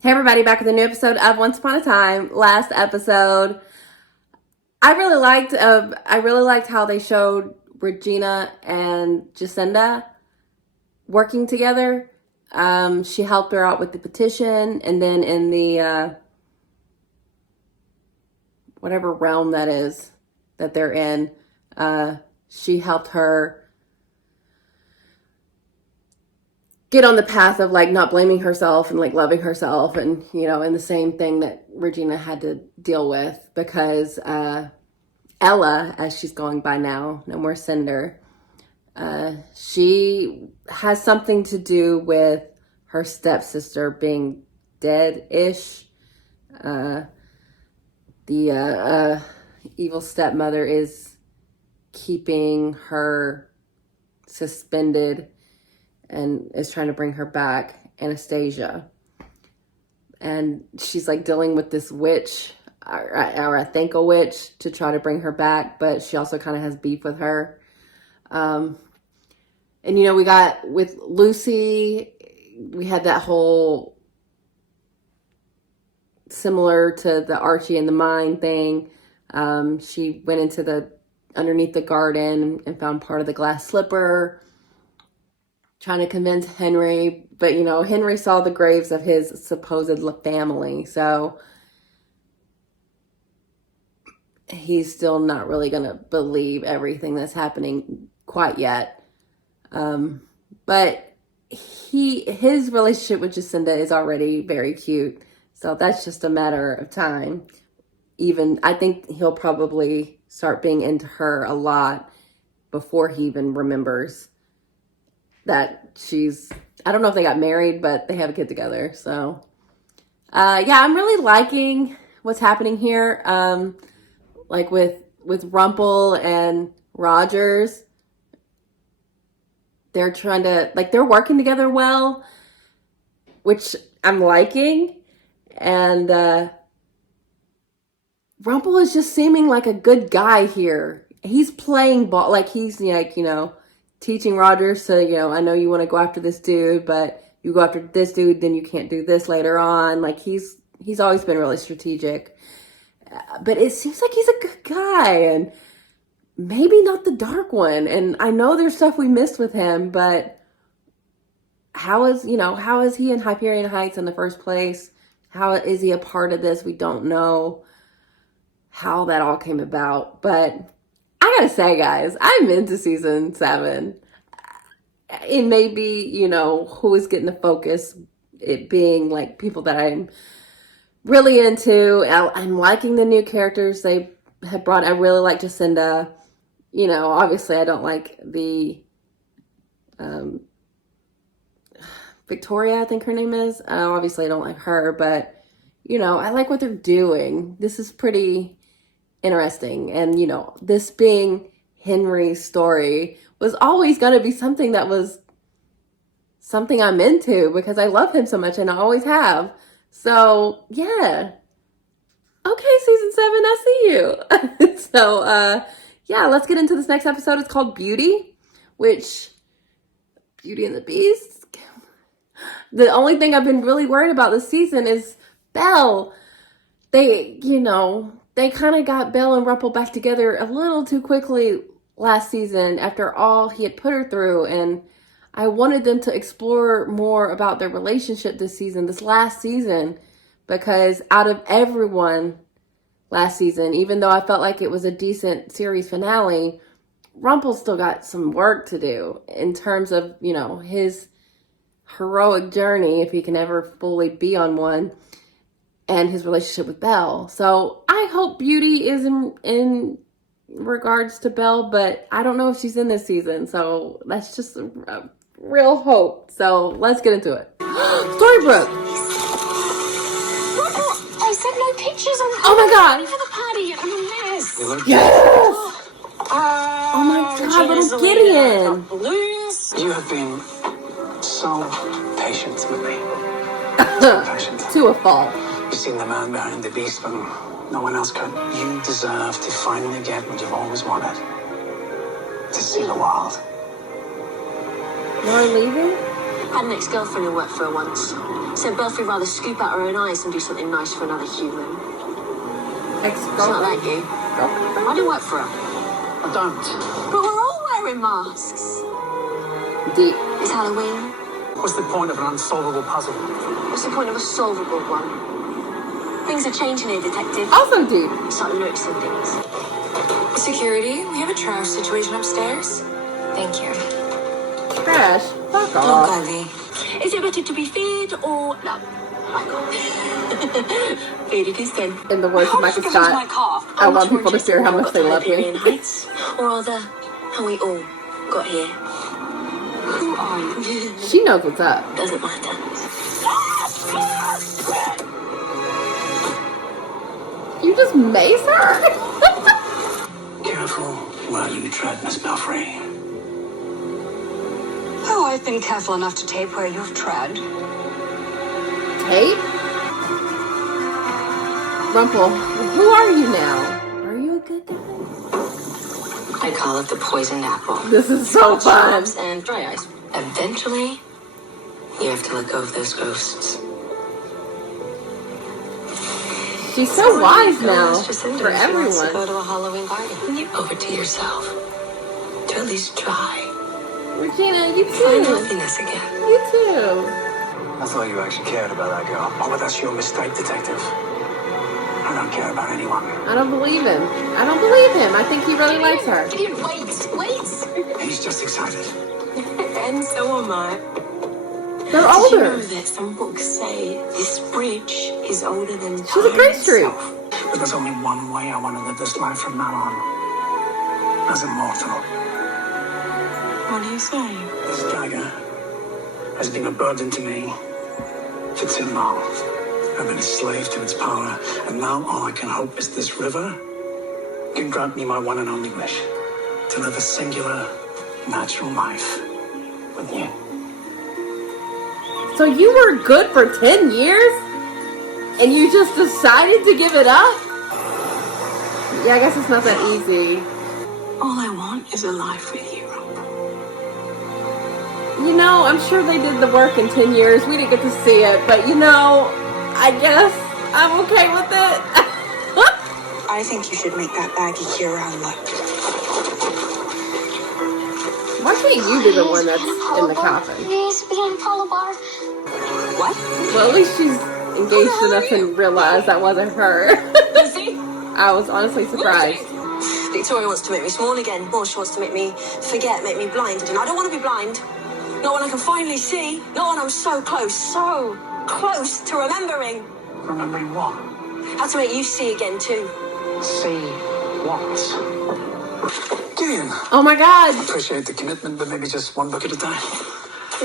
Hey everybody, back with a new episode of Once Upon a Time. Last episode, I really liked how they showed Regina and Jacinda working together. She helped her out with the petition, and then in the whatever realm that is that they're in, she helped her get on the path of like not blaming herself and like loving herself, and and the same thing that Regina had to deal with because Ella, as she's going by now, no more Cinder, she has something to do with her stepsister being dead-ish. The evil stepmother is keeping her suspended and is trying to bring her back, Anastasia. And she's like dealing with this witch, or I think a witch, to try to bring her back, but she also kind of has beef with her. And we got with Lucy, we had that whole similar to the Archie and the mine thing. She went into underneath the garden and found part of the glass slipper, trying to convince Henry, but Henry saw the graves of his supposed family, so he's still not really gonna believe everything that's happening quite yet. But his relationship with Jacinda is already very cute, so that's just a matter of time. Even I think he'll probably start being into her a lot before he even remembers that I don't know if they got married, but they have a kid together. So, yeah, I'm really liking what's happening here. Like with Rumple and Rogers, they're trying to, like, they're working together well, which I'm liking. And, Rumple is just seeming like a good guy here. He's playing ball, like he's like, teaching Rogers to, I know you want to go after this dude, but you go after this dude, then you can't do this later on. Like he's always been really strategic. But it seems like he's a good guy, and maybe not the dark one. And I know there's stuff we missed with him, but how is he in Hyperion Heights in the first place? How is he a part of this? We don't know how that all came about, but I gotta say, guys, I'm into season 7. It may be, who is getting the focus, it being like people that I'm really into. I'm liking the new characters they have brought. I really like Jacinda. Obviously I don't like the Victoria, I think her name is. Obviously I don't like her, but I like what they're doing. This is pretty interesting. And, this being Henry's story was always going to be something I'm into because I love him so much and I always have. So, yeah. Okay, season 7, I see you. So, yeah, let's get into this next episode. It's called Beauty and the Beast. The only thing I've been really worried about this season is Belle. They kind of got Belle and Rumple back together a little too quickly last season after all he had put her through. And I wanted them to explore more about their relationship this last season, because out of everyone last season, even though I felt like it was a decent series finale, Rumple still got some work to do in terms of, his heroic journey, if he can ever fully be on one, and his relationship with Belle. So I hope Beauty is in regards to Belle, but I don't know if she's in this season. So that's just a real hope. So let's get into it. Storybook. I said no pictures. Oh my God. For the party. I'm a mess. Yes. Oh my God, little Gideon. You have been so patient with me. To a fault. You've seen the man behind the beast when no one else could. You deserve to finally get what you've always wanted. To see the world. You're leaving? Had an ex-girlfriend who worked for her once. Said Belfry rather scoop out her own eyes than do something nice for another human. It's not like you. I do work for her. I don't. But we're all wearing masks. Deep. It's Halloween. What's the point of an unsolvable puzzle? What's the point of a solvable one? Things are changing here, detective. Also deep. Start noticing things. Security, we have a trash situation upstairs. Thank you. Trash. Fuck Look, off. Ivy. Is it better to be feared or loved? Feared it is then. In the words of Michael Scott, I want people to fear how much they love me. Heights, or rather, how we all got here. Who are you? She knows what's up. Doesn't matter. You just mace her? Careful where you tread, Miss Belfry. Oh, I've been careful enough to tape where you've tread. Tape? Rumple, who are you now? Are you a good guy? I call it the poisoned apple. This is so fun. Scalps and dry ice. Eventually, you have to let go of those ghosts. She's so wise now Let's just end it. for She wants to everyone. go to a Halloween party. You owe it to yourself to at least try. Regina, you Find too. happiness again. You too. I thought you actually cared about that girl. Oh, but that's your mistake, detective. I don't care about anyone. I don't believe him. I don't believe him. I think he really likes her. Gideon, wait. He's just excited. And so am I. They're Did you know older. that some books say this bridge is older than She's a time great streak. itself? But there's only one way I want to live this life from now on. As immortal. What do you say? This dagger has been a burden to me for too long. I've been a slave to its power, and now all I can hope is this river can grant me my one and only wish, to live a singular, natural life with you. So you were good for 10 years? And you just decided to give it up? Yeah, I guess it's not that easy. All I want is a life with you, Rumple. You know, I'm sure they did the work in 10 years. We didn't get to see it, but you know, I guess I'm okay with it. I think you should make that baggy Huron look. Why can't you be the one that's in the coffin? Please be in Polo Bar. What? Well, at least she's engaged enough to realize that wasn't her. Lucy? I was honestly surprised. Victoria wants to make me small again. Or she wants to make me forget, make me blind. And I don't want to be blind. Not when I can finally see. Not when I'm so close to remembering. Remembering what? How to make you see again, too. See what? Gideon, Oh my god! appreciate the commitment, but maybe just one book at a time.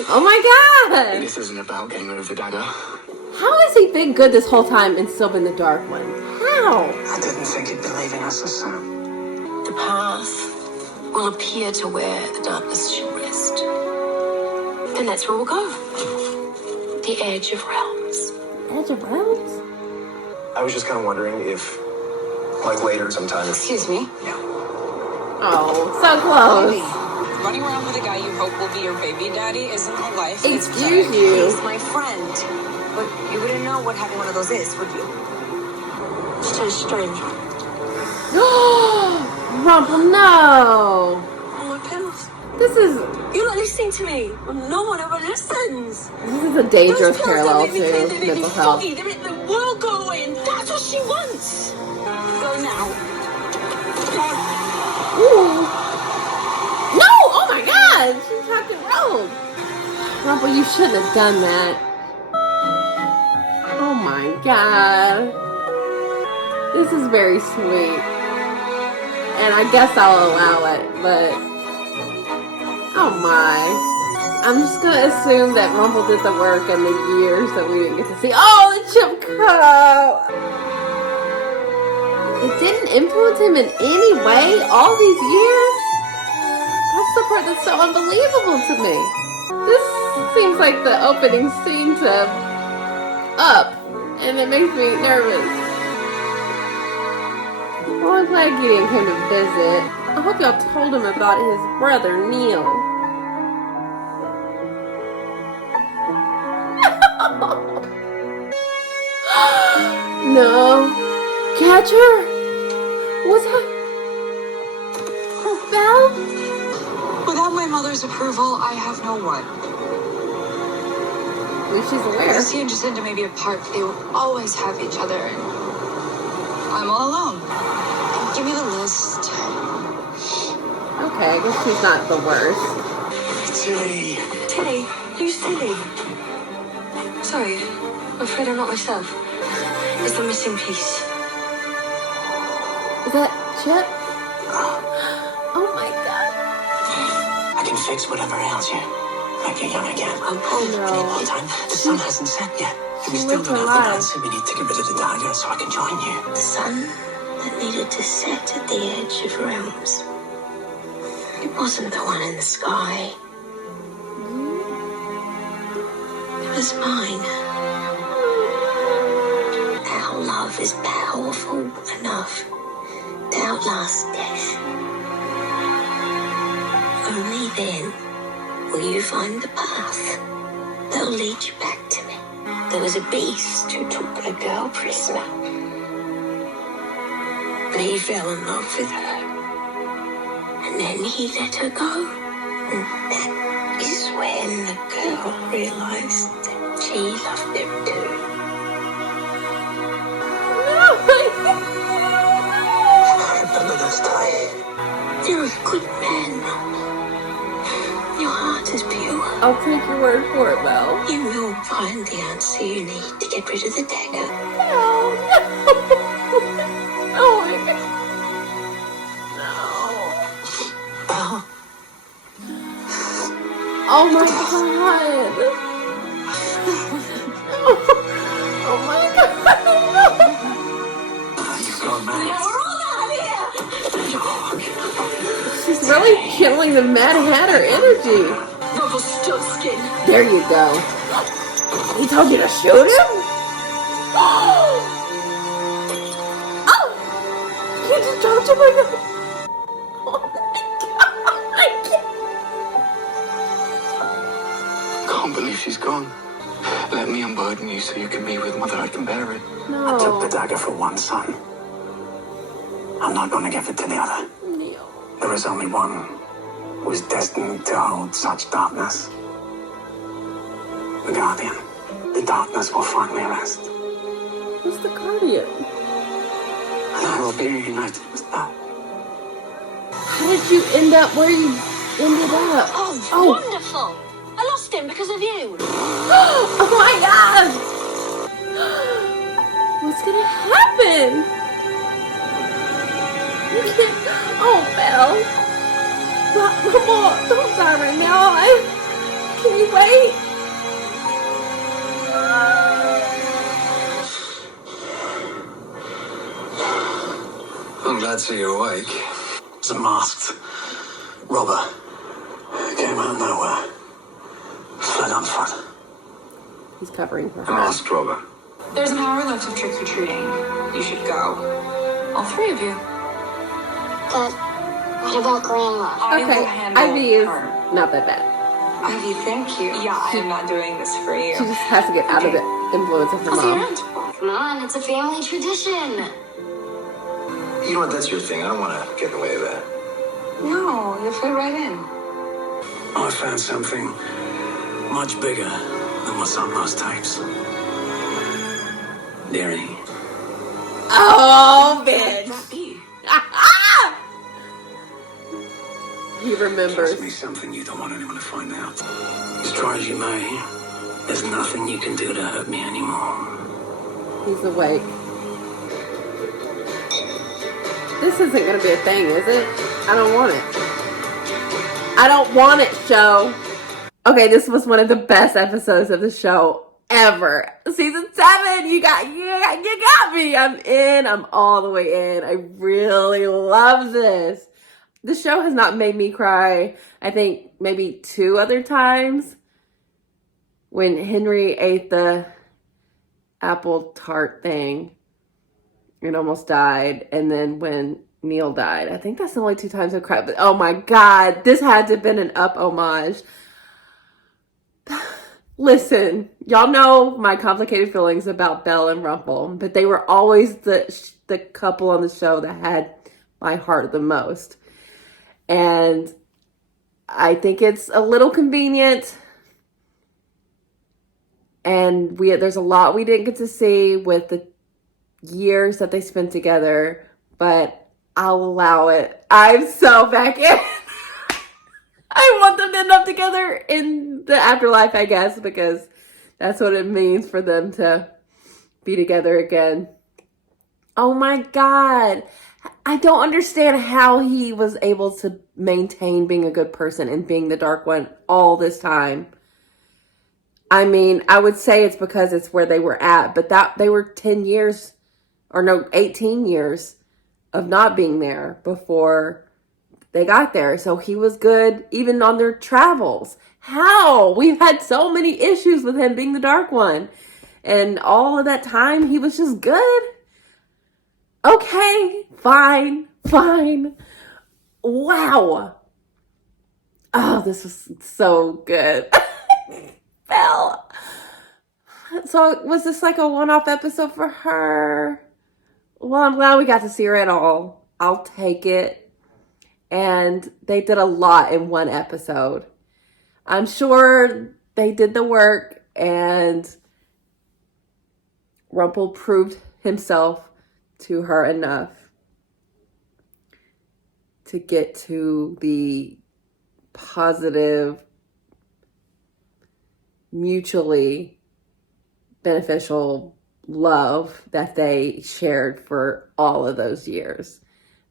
Oh my god! This isn't about getting rid of the dagger. How has he been good this whole time and still been the dark one? How? I didn't think he'd believe in us as son. The path will appear to where the darkness should rest. And that's where we'll go. The edge of realms. Edge of Realms? I was just kind of wondering if, like later sometime. Excuse me. Oh, so close. Running around with a guy you hope will be your baby daddy isn't a life. Excuse you. He's my friend. But you wouldn't know what having one of those is, would you? It's so strange. Rumple, no! Oh, my pills. This is You're not listening to me. No one ever listens. a dangerous Those pills parallel don't make me clear, to they make me mental health. foggy. They make the world go away, and that's what she wants. Go now. Ooh. No! Oh my god! She tapped it road. Rumple, you shouldn't have done that. Oh my god. This is very sweet. And I guess I'll allow it, but... Oh my. I'm just gonna assume that Rumple did the work in the years that we didn't get to see. Oh, the chip cup! It didn't influence him in any way all these years? That's the part that's so unbelievable to me. This seems like the opening scene to Up, and it makes me nervous. Well, I'm glad Gideon came to visit. I hope y'all told him about his brother, Neil. No. Catch her. What's that? Belle? Without my mother's approval, I have no one. At least she's aware. Lucy and Jacinda may be apart, but they will always have each other, and I'm all alone. Give me the list. Okay, I guess she's not the worst. Tilly. Tilly? Who's Tilly? Sorry, I'm afraid I'm not myself. It's the missing piece. Is that Chip? Oh my god. I can fix whatever ails you. Make you young again. Oh no. Meantime, the sun hasn't set yet. We still lived don't her have the life. answer. We need to get rid of the dagger so I can join you. The sun that needed to set at the edge of realms. It wasn't the one in the sky. It was mine. Our love is powerful enough to outlast death. Only then will you find the path that'll lead you back to me. There was a beast who took a girl prisoner. And he fell in love with her. And then he let her go. And that is when the girl realized that she loved him too. Remember those days? You're a good man, Rumple. Your heart is pure. I'll take your word for it, Belle. You will find the answer you need to get rid of the dagger. Oh no. Oh my god. Oh my god. Oh my god. You've gone mad. We're all out of here! She's really channeling the Mad Hatter energy. Rumpelstiltskin. There you go. He told you to shoot him? Oh! You just dropped him like a... Oh my god. I can't believe she's gone. Let me unburden you so you can be with mother. I can bear it. No. I took the dagger for one son. I'm not going to give it to the other. Neil. There is only one who is destined to hold such darkness. The Guardian. The darkness will finally rest. Who's the Guardian? And I will be reunited with Belle. How did you end up where you ended up? Oh, wonderful! I lost him because of you. Oh my god! What's gonna happen? You can't... Oh, Belle. Come on, don't die right now. Can you wait? I'm glad to see you're awake. It's a masked robber who came out of nowhere. Fled on foot. He's covering her. A masked robber. There's an hour left of trick-or-treating. You should go. All three of you. But what about Grandma? I will Okay, handle Ivy is her. not that bad. Ivy, thank you. Yeah, I'm not doing this for you. She just has to get out of the influence of her I'll see you mom. around. Come on, it's a family tradition. You know what? That's your thing. I don't want to get in the way of that. No, you'll fit right in. I found something much bigger than what's on those tapes. Dearie, Oh, bitch. That be? He remembers. trust me, something you don't want anyone to find out. As try as you may, there's nothing you can do to hurt me anymore. He's awake. This isn't going to be a thing, is it? I don't want it. I don't want it, show. Okay, this was one of the best episodes of the show ever. Season 7, you got me. I'm in. I'm all the way in. I really love this. The show has not made me cry, I think maybe 2 other times. When Henry ate the apple tart thing and almost died, and then when Neil died. I think that's the only 2 times I've cried. But oh my god, this had to have been an Up homage. listen, y'all know my complicated feelings about Belle and Rumple, but they were always the couple on the show that had my heart the most. And I think it's a little convenient. And there's a lot we didn't get to see with the years that they spent together, but I'll allow it. I'm so back in. I want them to end up together in the afterlife, I guess, because that's what it means for them to be together again. Oh my God. I don't understand how he was able to maintain being a good person and being the dark one all this time. I mean, I would say it's because it's where they were at, but that they were 10 years, or no, 18 years of not being there before they got there. So he was good even on their travels. How? We've had so many issues with him being the dark one. And all of that time, he was just good. Okay, fine. Wow. Oh, this was so good. Belle. So was this like a one-off episode for her? Well, I'm glad we got to see her at all. I'll take it. And they did a lot in one episode. I'm sure they did the work, and Rumple proved himself to her enough to get to the positive, mutually beneficial love that they shared for all of those years.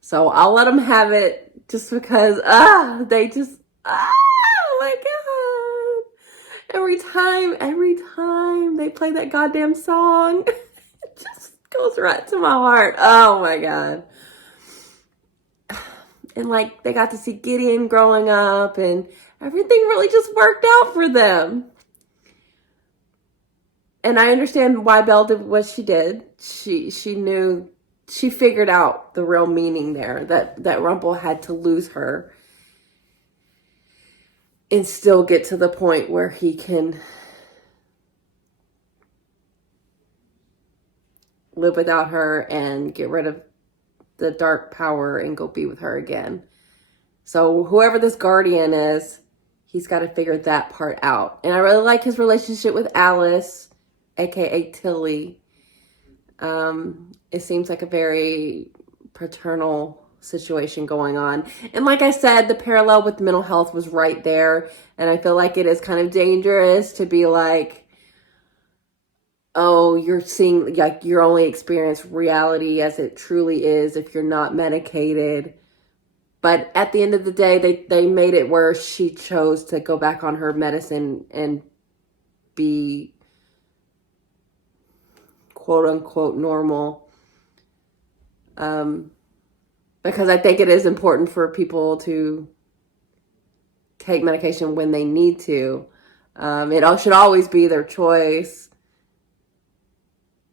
So I'll let them have it just because, they just, oh my God. Every time they play that goddamn song, it just goes right to my heart. Oh my God. And like, they got to see Gideon growing up, and everything really just worked out for them. And I understand why Belle did what she did. She knew, she figured out the real meaning there, that Rumple had to lose her and still get to the point where he can live without her and get rid of the dark power and go be with her again. So whoever this guardian is, he's got to figure that part out. And I really like his relationship with Alice, aka Tilly. It seems like a very paternal situation going on. And like I said, the parallel with mental health was right there. And I feel like it is kind of dangerous to be like, oh, you're seeing, like, you're only experience reality as it truly is if you're not medicated. But at the end of the day, they made it where she chose to go back on her medicine and be quote unquote normal. Because I think it is important for people to take medication when they need to. It should always be their choice,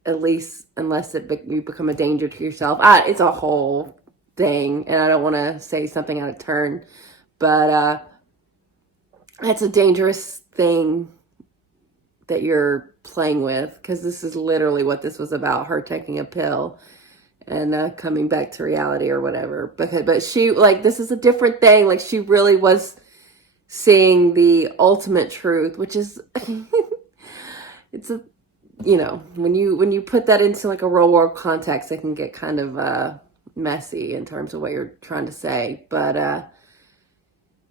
at least unless you become a danger to yourself. It's a whole thing, and I don't want to say something out of turn, but it's a dangerous thing that you're playing with, because this is literally what this was about, her taking a pill and coming back to reality or whatever. But she, like, this is a different thing. Like, she really was seeing the ultimate truth, which is it's a, you know, when you put that into like a real world context, it can get kind of messy in terms of what you're trying to say. But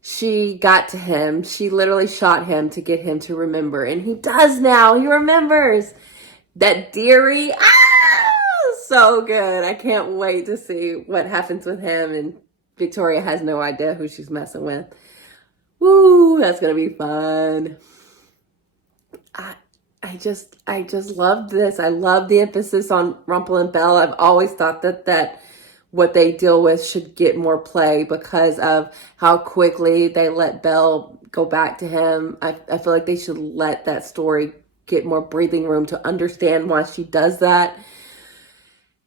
she got to him. She literally shot him to get him to remember, and he does now. He remembers that Deary. So good. I can't wait to see what happens with him. And Victoria has no idea who she's messing with. Woo, that's gonna be fun. I just love this. I love the emphasis on Rumple and Belle. I've always thought that what they deal with should get more play because of how quickly they let Belle go back to him. I feel like they should let that story get more breathing room to understand why she does that.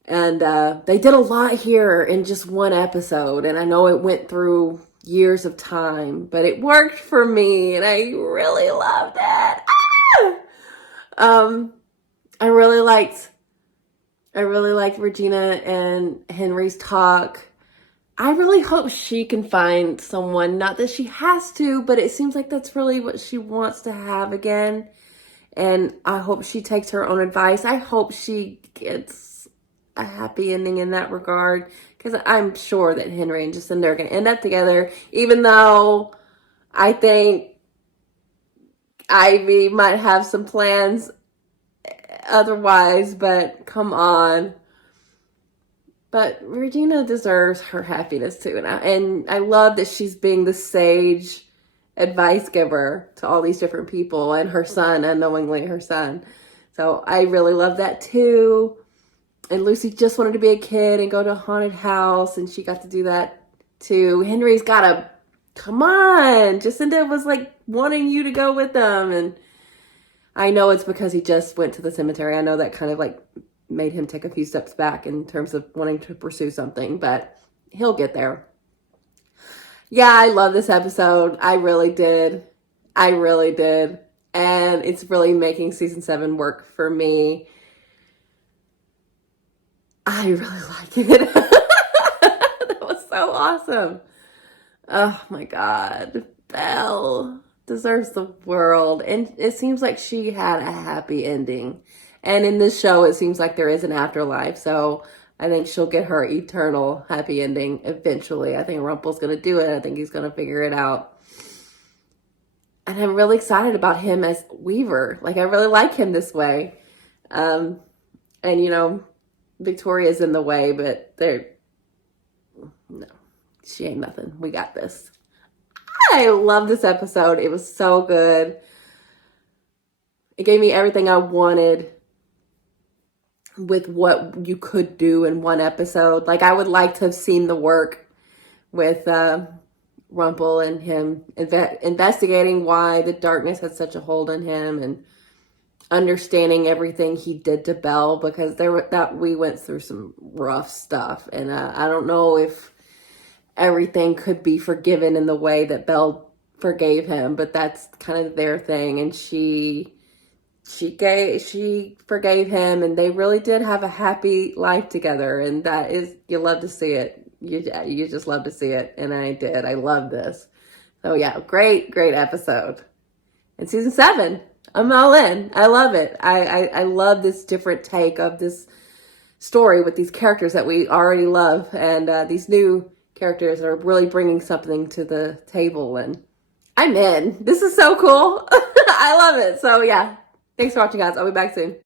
And they did a lot here in just one episode. And I know it went through years of time, but it worked for me. And I really loved it. I really liked Regina and Henry's talk. I really hope she can find someone, not that she has to, but it seems like that's really what she wants to have again. And I hope she takes her own advice. I hope she gets a happy ending in that regard, because I'm sure that Henry and Jacinda are going to end up together, even though I think Ivy might have some plans otherwise, but come on. But Regina deserves her happiness too. And I love that she's being the sage advice giver to all these different people, and her son, unknowingly her son. So I really love that too. And Lucy just wanted to be a kid and go to a haunted house, and she got to do that too. Henry's got to, come on. Jacinda was like wanting you to go with them. And I know it's because he just went to the cemetery. I know that kind of like made him take a few steps back in terms of wanting to pursue something, but he'll get there. Yeah, I love this episode. I really did. I really did. And it's really making season 7 work for me. I really like it. That was so awesome. Oh my God. Belle deserves the world. And it seems like she had a happy ending. And in this show, it seems like there is an afterlife. So I think she'll get her eternal happy ending eventually. I think Rumple's going to do it. I think he's going to figure it out. And I'm really excited about him as Weaver. Like, I really like him this way. And, you know, Victoria's in the way, but no, she ain't nothing. We got this. I love this episode. It was so good. It gave me everything I wanted with what you could do in one episode. Like, I would like to have seen the work with Rumple and him investigating why the darkness had such a hold on him, and understanding everything he did to Belle, because we went through some rough stuff, and I don't know if everything could be forgiven in the way that Belle forgave him, but that's kind of their thing. And she forgave him, and they really did have a happy life together, and that is, you love to see it. You just love to see it, and I did. I love this. So yeah, great episode. And season 7, I'm all in. I love it. I love this different take of this story with these characters that we already love, and these new characters are really bringing something to the table, and I'm in. This is so cool. I love it. So yeah, thanks for watching, guys. I'll be back soon.